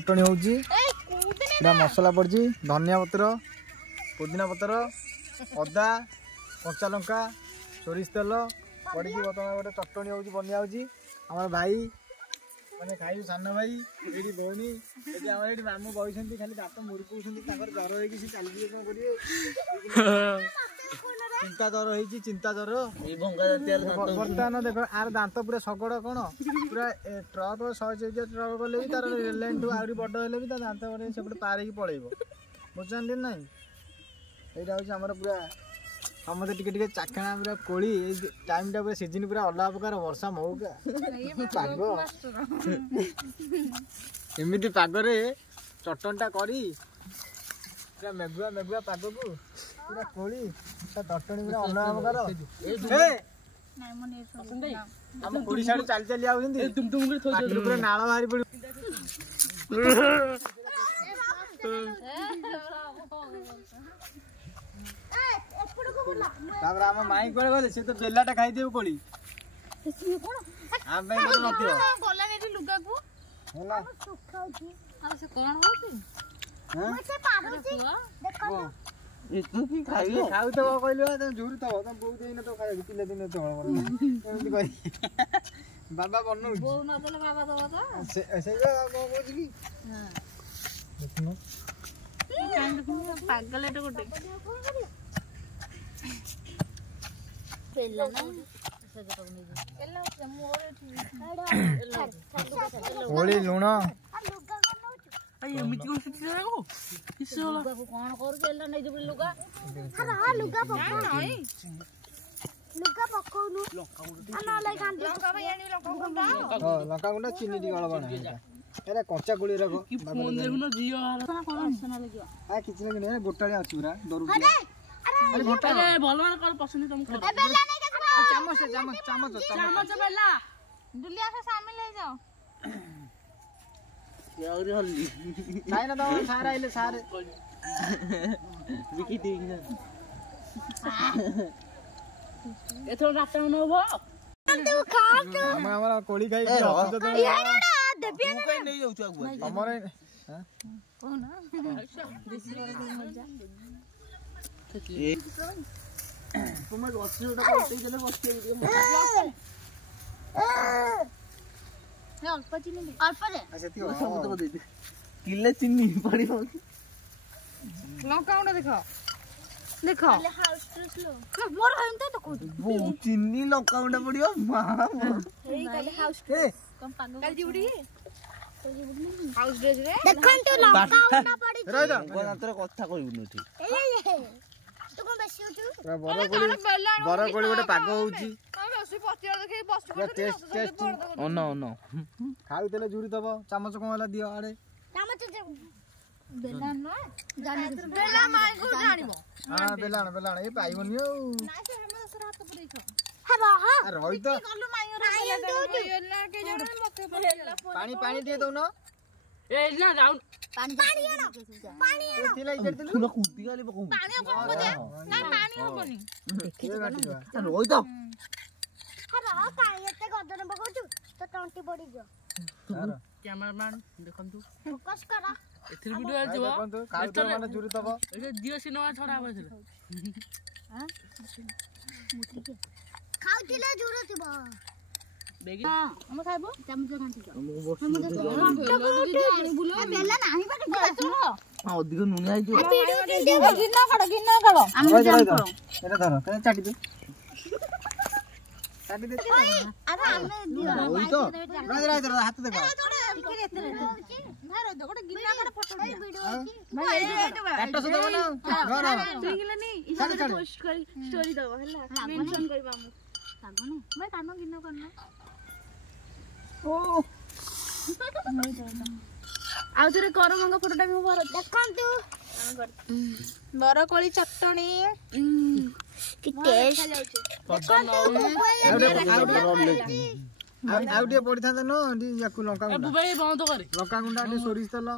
चटनी होउची पूरा मसला पड़ची धनिया पत्र पुदीना पत्र अदा कंचा लंका सोरिष तेल पड़ी बर्तमान गोटे चटनी होउची बनिया होउची हमर भाई माने खाई सान भाई एडी भौणी एडी हमर एडी मामू बइसंती खाली दांत मुरकुउसंती ताकर जर होई कि से चली दिए कोन करिए चिंता जर होई चिंता जर ए भंगा तेल बर्तमान देखो आर दांत पूरा सगड़ कोन पूरा ट्रक 100 ट्रक गले भी तार लाइन टू आउरी बड हेले भी ता दांत बने सेपटे पार ही पळेइबो बुझन दिन नाही एटा होची हमर पूरा हमते टिके टिके चाखना पूरा कोली टाइम टा पूरा सीजन पूरा अलग प्रकार वर्षा मौका पागो एमिति पागरे चटनटा करी पूरा मेघुआ मेघुआ पागो को पूरा कोली ता चटनी पूरा अलग प्रकार ए नाही मने हम कोडी साइड चल चली आउंदी तुम के थोई पूरा नाळ बाहरी पड़ी तापर हम माई कोले गले से तो बेलाटा खाई देउ कोली से कोन हम भाई कोन नथियो गोला नेटी लुगा को होला सुखाउची आ से कोन होती हां मसे पारुची देखो ए तू की खाई खाउ तो कहलियो त झुर तो बहु दिन तो खाइ पिला दिन तो एमति कहि बाबा बननु बहु न देले बाबा दवा त से ऐसे को बोझ की हां देखनो पागल एटा गोटे ओली लुण एमिति कोन सिटी लागो किसो लुगा को कोन कर गेला नै जब लुगा अरे हां लुगा पक्का नै लुगा पक्काउनु अना लै गांधी लुगा भयानी लुगा गुंडा हां लुगा गुंडा चीनी दी गळ बना अरे कच्चा गुली रखो की फोन देखुनो जियो हां कोन सुना लगियो आ किछ नै नै गोटाळे अछि पूरा दरु अरे घोटा अरे भलो माने कर पसंद तुम खा ए बेला नहीं के चम्मच चम्मच बेला दुलिया से शामिल हो जाओ यारी हल्ली नाही ना तो सारे आइले सारे विकी देख ना एथो रात न हो तू खा तू हमरा कोली खाई के हस तो यार देबिया ना नहीं जाऊ छु हमरे हां ओ ना देसी मजा तुम गछटा कटै गेले बसके ने अल्प चिनी अल्प दे अच्छा ती सब तो दे दे किले चिनी पड़ियो लंका उडा देखो देखो ले हाउस ट्रूस लो मोर हम तो को वो चिनी लंका उडा पड़ियो मां हे काले हाउस ट्रूस कम पागो काल जीउडी हाउस ड्रेस रे देखन तो लंका उडा पड़ी रे गनतर कथा कहू नथि तू कोन बेसी होछु बरा कोली गोटे पागो होउची बेसी पतिया देखि बस टेस्ट ओनो ओनो खाउ देले जुरी दबो चामच कोन होला दियो आड़े चामच बेला न जानि बेला माई को जानिबो हां बेला न ए पाइबोनी ओ ना से हम दसरा हाथ पड़ै छ हां हां रहि त गल्लु माई रे एला के जोड़ मके पानी पानी दे दो न ए ना जाऊ पानी पानी आनो पानी आनो तिला इधर दिलु न कुदी गाली बकु पानी को दे ना पानी होबनी देखि रहि त हां पानी एते गदन बकौछु तो टंटी पड़ी जो कैमरामैन देखंतु फोकस करा एथिर वीडियो आ जबो एतर माने जुरी तबो ए जियो सिनेमा छडा आबे हां खाउतिले जुरो थिबो बेगी हम खाइबो चामच घांटी हम बुलो बेला नाही बाटे हां अधिक नुनी आइ जो गिन्ना कड़ हम जान करो एटा धर के चाटी दे चाटी दे अरे हम दियो ओई तो राज हाथ देखो टिके एते भाई रो गोटे गिन्ना कड़ फोटो वीडियो भाई काटो से दबो ना घर देखिलनी इसे पोस्ट करी स्टोरी दबो हला मेंशन करबा हम सागने भाई कानो गिन्ना करना ओ आउ तोरे कर मंगा फोटोटा भी भर देखंतु बरकोली चटणी की टेस्ट आउटे पड़ी था न याकु लंका गुंडा बंद करे लंका गुंडा सोरिष तेल